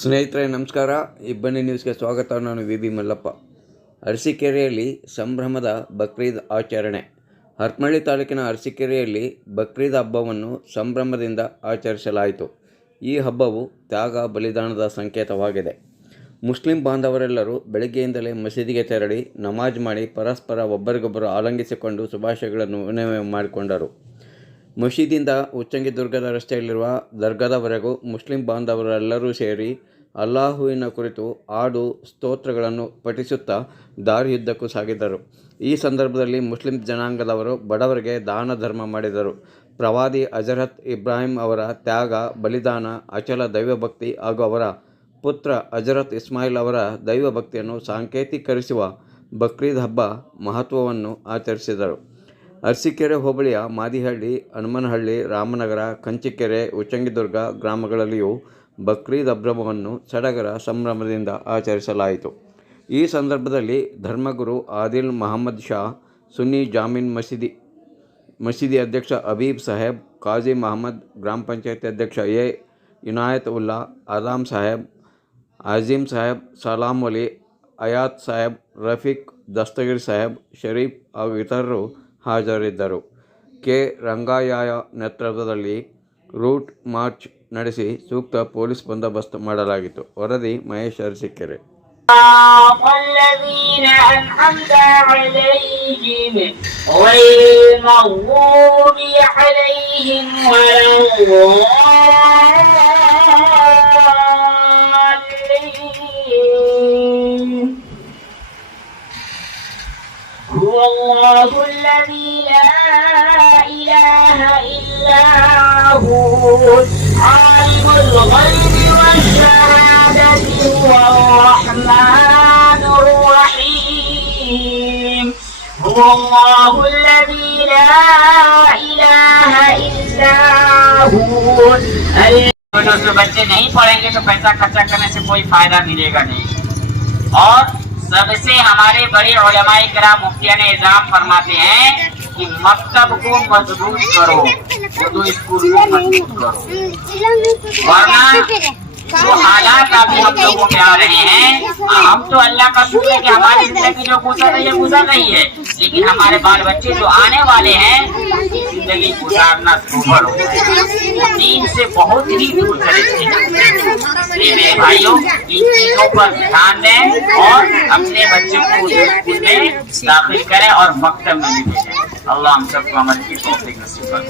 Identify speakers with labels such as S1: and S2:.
S1: ಸ್ನೇಹಿತರೆ ನಮಸ್ಕಾರ ಇಬ್ಬನಿ ನ್ಯೂಸ್ಗೆ ಸ್ವಾಗತ ನಾನು ವಿ ಬಿ ಮಲ್ಲಪ್ಪ ಅರಸಿಕೆರೆಯಲ್ಲಿ ಸಂಭ್ರಮದ ಬಕ್ರೀದ್ ಆಚರಣೆ ಹರ್ಮಳ್ಳಿ ತಾಲೂಕಿನ ಅರಸಿಕೆರೆಯಲ್ಲಿ ಬಕ್ರೀದ್ ಹಬ್ಬವನ್ನು ಸಂಭ್ರಮದಿಂದ ಆಚರಿಸಲಾಯಿತು ಈ ಹಬ್ಬವು ತ್ಯಾಗ ಬಲಿದಾನದ ಸಂಕೇತವಾಗಿದೆ ಮುಸ್ಲಿಂ ಬಾಂಧವರೆಲ್ಲರೂ ಬೆಳಗ್ಗೆಯಿಂದಲೇ ಮಸೀದಿಗೆ ತೆರಳಿ ನಮಾಜ್ ಮಾಡಿ ಪರಸ್ಪರ ಒಬ್ಬರಿಗೊಬ್ಬರು ಆಲಂಗಿಸಿಕೊಂಡು ಶುಭಾಶಯಗಳನ್ನು ವಿನಿಮಯ ಮಾಡಿಕೊಂಡರು ಮಸೀದಿಯಿಂದ ಉಚ್ಚಂಗಿ ದುರ್ಗದ ರಸ್ತೆಯಲ್ಲಿರುವ ದರ್ಗಾದವರೆಗೂ ಮುಸ್ಲಿಂ ಬಾಂಧವರೆಲ್ಲರೂ ಸೇರಿ ಅಲ್ಲಾಹುವಿನ ಕುರಿತು ಹಾಡು ಸ್ತೋತ್ರಗಳನ್ನು ಪಠಿಸುತ್ತಾ ದಾರಿಯುದ್ದಕ್ಕೂ ಸಾಗಿದರು ಈ ಸಂದರ್ಭದಲ್ಲಿ ಮುಸ್ಲಿಂ ಜನಾಂಗದವರು ಬಡವರಿಗೆ ದಾನ ಧರ್ಮ ಮಾಡಿದರು ಪ್ರವಾದಿ ಅಜರತ್ ಇಬ್ರಾಹಿಂ ಅವರ ತ್ಯಾಗ ಬಲಿದಾನ ಅಚಲ ದೈವಭಕ್ತಿ ಹಾಗೂ ಅವರ ಪುತ್ರ ಅಜರತ್ ಇಸ್ಮಾಯಿಲ್ ಅವರ ದೈವಭಕ್ತಿಯನ್ನು ಸಾಂಕೇತೀಕರಿಸುವ ಬಕ್ರೀದ್ ಹಬ್ಬ ಮಹತ್ವವನ್ನು ಆಚರಿಸಿದರು ಅರಸಿಕೆರೆ ಹೋಬಳಿಯ ಮಾದಿಹಳ್ಳಿ ಹನುಮನಹಳ್ಳಿ ರಾಮನಗರ ಕಂಚಿಕೆರೆ ಉಚ್ಚಂಗಿದುರ್ಗ ಗ್ರಾಮಗಳಲ್ಲಿಯೂ ಬಕ್ರೀದ್ ಅಭ್ರಮವನ್ನು ಸಡಗರ ಸಂಭ್ರಮದಿಂದ ಆಚರಿಸಲಾಯಿತು ಈ ಸಂದರ್ಭದಲ್ಲಿ ಧರ್ಮಗುರು ಆದಿಲ್ ಮಹಮ್ಮದ್ ಶಾ ಸುನ್ನಿ ಜಾಮೀನ್ ಮಸೀದಿ ಮಸೀದಿ ಅಧ್ಯಕ್ಷ ಅಬೀಬ್ ಸಾಹೇಬ್ ಖಾಜಿ ಮಹಮ್ಮದ್ ಗ್ರಾಮ ಪಂಚಾಯತ್ ಅಧ್ಯಕ್ಷ ಎ ಇನಾಯತ್ ಉಲ್ಲಾ ಆದಾಮ್ ಸಾಹೇಬ್ ಅಜೀಮ್ ಸಾಹೇಬ್ ಸಲಾಮ್ ಅಲಿ ಅಯಾತ್ ಸಾಹೇಬ್ ರಫೀಕ್ ದಸ್ತಗಿರ್ ಸಾಹೇಬ್ ಶರೀಫ್ ಹಾಗೂ ಇತರರು ಹಾಜರಿದ್ದರು ಕೆ ರಂಗಾಯಯ ನೇತೃತ್ವದಲ್ಲಿ ರೂಟ್ ಮಾರ್ಚ್ ನಡೆಸಿ ಸೂಕ್ತ ಪೊಲೀಸ್ ಬಂದೋಬಸ್ತ್ ಮಾಡಲಾಗಿತ್ತು ವರದಿ ಮಹೇಶ್ ಅರಸಿಕೆರೆ هو الله الذي
S2: لا إله إلا هو عالم الغيب والشهادة هو الرحمن الرحيم هو الله الذي لا إله إلا هو दोस्तों बच्चे नहीं पढ़ेंगे तो पैसा खर्चा करने से कोई फायदा मिलेगा नहीं और सबसे हमारे बड़े मुखिया ने इजाम फरमाते हैं कि मकतब को मजबूत करो उर्दू स्कूल को मजबूत करो हम्म, तो वरना जो हालात अभी हम लोगों के आ रहे हैं हाँ, हम तो अल्लाह का शुक्र है कि हमारी जिंदगी जो गुजर रही है गुजर रही है लेकिन हमारे बाल बच्चे जो आने वाले हैं उनकी जिंदगी गुजारना सुबर हो दीन से बहुत ही दूर चले मेरे भाइयों इन चीजों पर ध्यान दें और अपने बच्चों को स्कूल में दाखिल करें और मकतब में भी भेजें अल्लाह हम सबको अमल की तोफीक नसीब